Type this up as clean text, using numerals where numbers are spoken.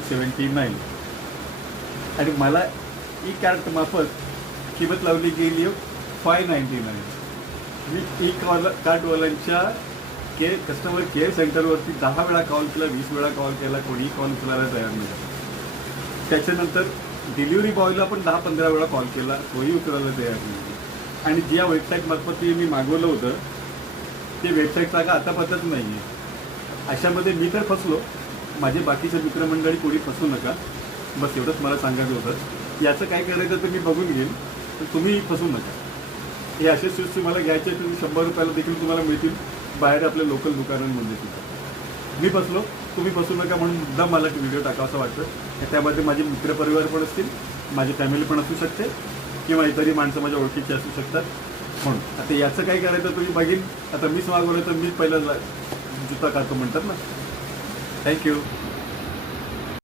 79 आणि मला e cart मार्फत किंमत लावली गेली 599. मी ई कार्टवाल्यांच्या कस्टमर केअर सेंटरवरती 10 वेळा कॉल केला, 20 वेळा कॉल केला, कोणीही कॉल उचलायला तयार नाही. त्याच्यानंतर डिलिव्हरी बॉयला पण 10-15 वेळा कॉल केला, तोही उचलायला तयार नाही. आणि ज्या वेबसाईटमार्फत मी मागवलं होतं ते वेबसाईटचा का आता पद्धत नाही आहे. अशामध्ये मी तर फसलो, माझे बाकीचे मित्रमंडळी कोणी फसू नका, बस एवढंच मला सांगायचं होतं. याचं काय करायचं तर मी बघून घेईन, तर तुम्ही फसू नका. हे असे शूज तुम्हाला घ्यायचे तुम्ही 100 रुपयाला देखील तुम्हाला मिळतील बाहेर आपल्या लोकल दुकानांमध्ये सुद्धा. मी फसलो, तुम्ही फसू नका म्हणून मुद्दाम मला व्हिडिओ टाकावासा वाटतं. त्यामध्ये माझे मित्रपरिवार पण असतील, माझी फॅमिली पण असू शकते किंवा इतरही माणसं माझ्या ओळखीची असू शकतात. म्हणून आता याचं काय करायचं तुम्ही बघीन. आता मीच मागवलं तर मीच पहिला जुता खातो म्हणतात ना. थँक्यू.